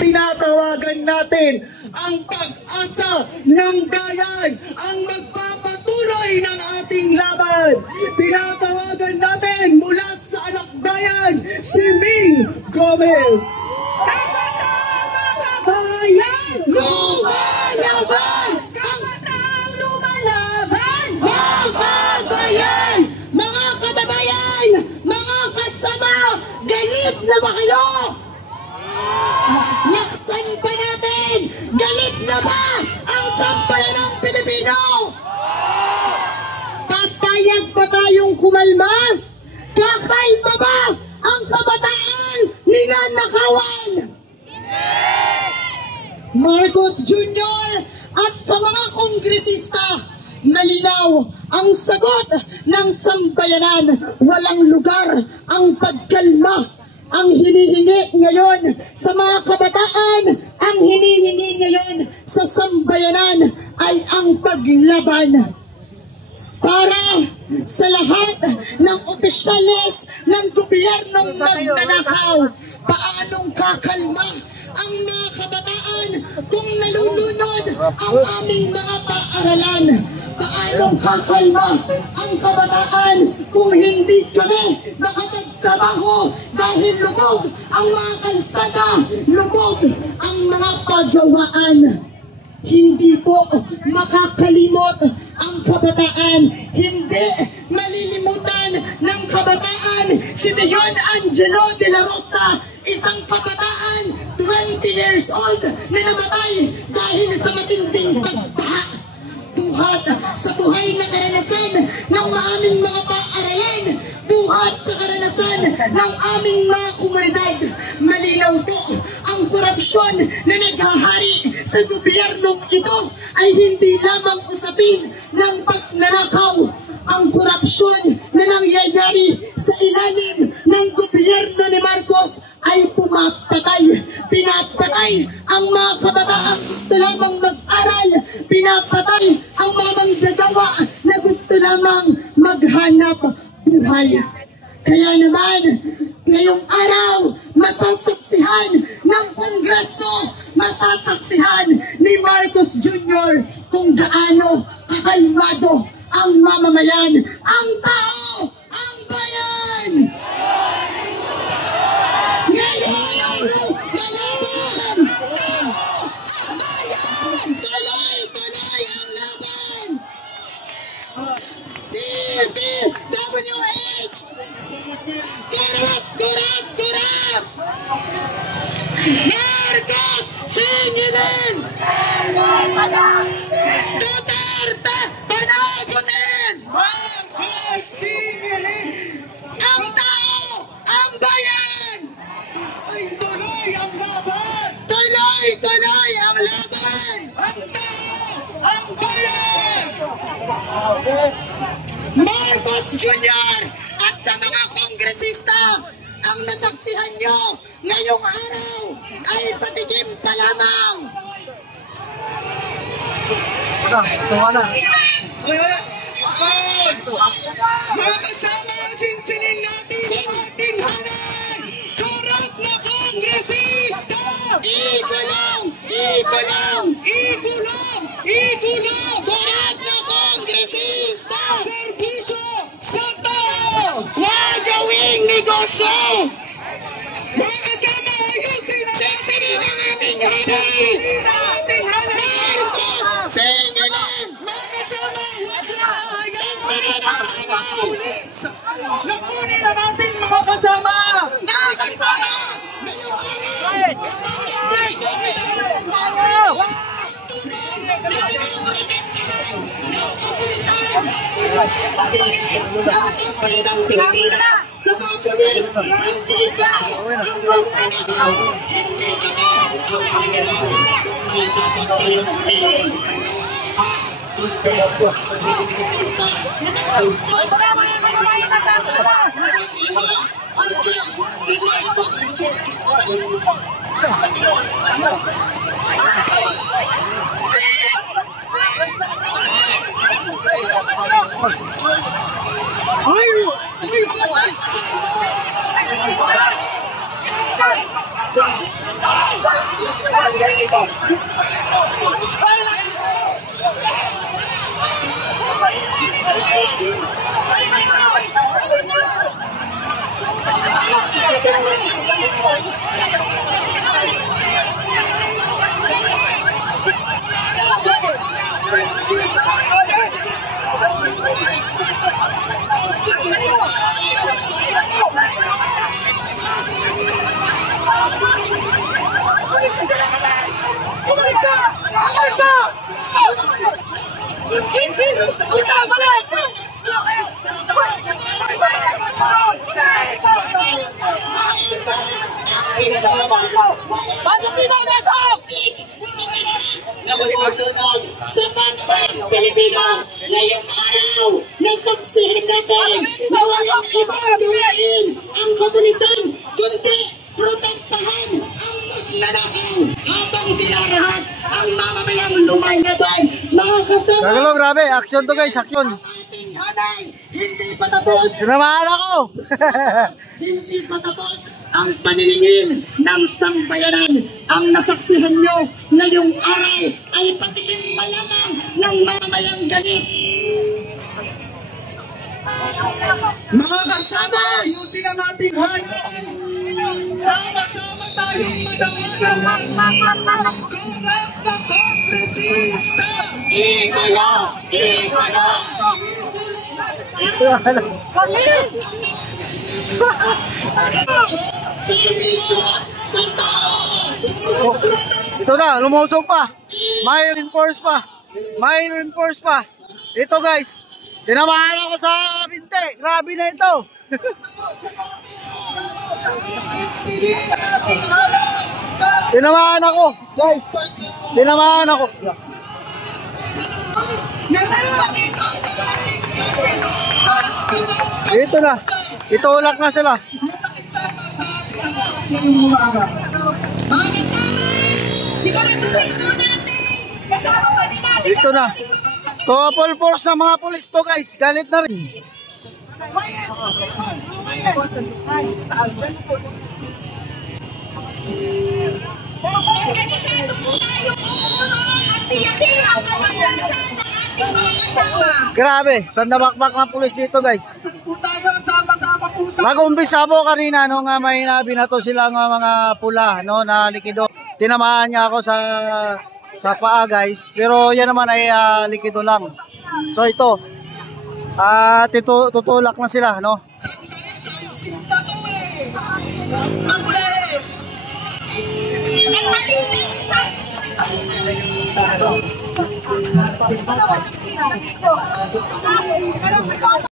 Tinatawagan natin ang pag-asa ng bayan, ang magpapatuloy ng ating laban. Tinatawagan natin mula sa anak bayan, si Ming Gomez. Kabatang kabayan! Lumalaban! Kabatang lumalaban! Mga bayan! Mga kababayan! Mga kasama! Galit na ba kayo? Laksan pa natin! Galit na ba ang sambayan ng Pilipino? Papayag pa tayong kumalma? Kakalma ba ang kabataan ninanakawan? Marcos Jr. at sa mga kongresista, malinaw ang sagot ng sambayanan. Walang lugar ang pagkalma. Ang hinihingi ngayon sa mga kabataan, ang hinihingi ngayon sa sambayanan ay ang paglaban. Para sa lahat ng opisyales ng gobyernong magnanakaw, paanong kakalma ang mga kabataan kung nalulunod ang aming mga paaralan? Paanong kakalma ang kabataan kung hindi kami nakapagtrabaho dahil lubog ang mga kalsada, lubog ang mga pagawaan? Hindi po makakalimot ang kabataan. Hindi malilimutan ng kabataan si Dion Angelo de la Rosa, isang kabataan 20 years old na namatay dahil sa matinding pagbaha. Buhat sa buhay na karanasan ng aming mga paaralan, buhat sa karanasan ng aming mga komunidad. Malinaw po ang korupsyon na naghahari sa gobyernong ito ay hindi lamang usapin ng pagnanakaw. Ang korupsyon na nangyayari sa ilalim ng gobyerno ni Marcos ay pinapatay ang mga kabataang gusto lamang mag-aral, pinapatay ang mga manggagawa na gusto lamang maghanap buhay. Kaya naman, ngayong araw, masasaksihan ng Kongreso, masasaksihan ni Marcos Jr. kung gaano kakalmado ang mamamayan, ang tao, ang bayan! Ngayon ang lalaban! Ang bayan! Tuloy-tuloy ang laban! DPWH! Kurap! Marcos! Singilin! Duterte! Panagutin! Marcos! Singilin! Ang tao! Ang bayan! Ay tuloy ang laban! Tuloy ang laban! Ang tao! Ang bayan! Marcos Jr. at sa mga kongresista, ang nasaksihan nyo ngayong araw ay patikim pa lamang. Mga kasama, sinsinin natin ang ating hanay! Korap na kongresista! Igulong! Korap na kongresista! Serbisyo sa tao! Gagawing negosyo! Mga kasama, ayusin ang aming hanay! Marcos! Singilin! Mga kasama, sinsinin ang hanay! Pulis! Nakunin ang ating mga kasama! Mga kasama! Ngayong araw! Ng Pilipinas sa mga pulis, hindi ka ang magtanakaw, hindi ka ang kriminal, kung may dapat kayong gawin. Kundi ang kriminalista ay sa walang iba, hanggang si Marcos Jr. Nakutunog sa banang Pilipino ngayong araw na saksihin natin na walang ibang gawain ang komunistan kundi protektahan ang magnanakaw habang tinarahas ang mamamayang lumalaban. Mga kasama, Gagalo, grabe, action to guys, action. ating hanay, hindi pa tapos. Sinamahan ako. Hindi pa tapos ang paniningil ng sambayanan. Ang nasaksihan nyo ngayong araw ay patikim malamang ng mamamayang galit. Mga kasama, ayusin ang ating hanay. Sama-sama tayong manawagan. Kulang na kongresista. Igulo, igulo, servisyo sa tao. Ito na, lumusog pa. May reinforce pa. May reinforce pa. Ito guys, tinamahan ako sa binte. Grabe na ito. Tinamahan ako. Guys, tinamahan ako. Ito na. Itulak na sila. Siguraduhin po natin. Kasama pa din natin. Ito na. Couple force ng mga pulis to guys. Galit na rin. Organisado po tayo umulong at tiyakin ang kalakasan ng ating mga kasama. Grabe. Sandabakbak ng pulis dito guys. Mag-umpisa po kanina no nga may binato sila ng mga pula no na likido. Tinamahan niya ako sa paa guys. Pero yan naman ay likido lang. So ito tutulak na sila no. Ang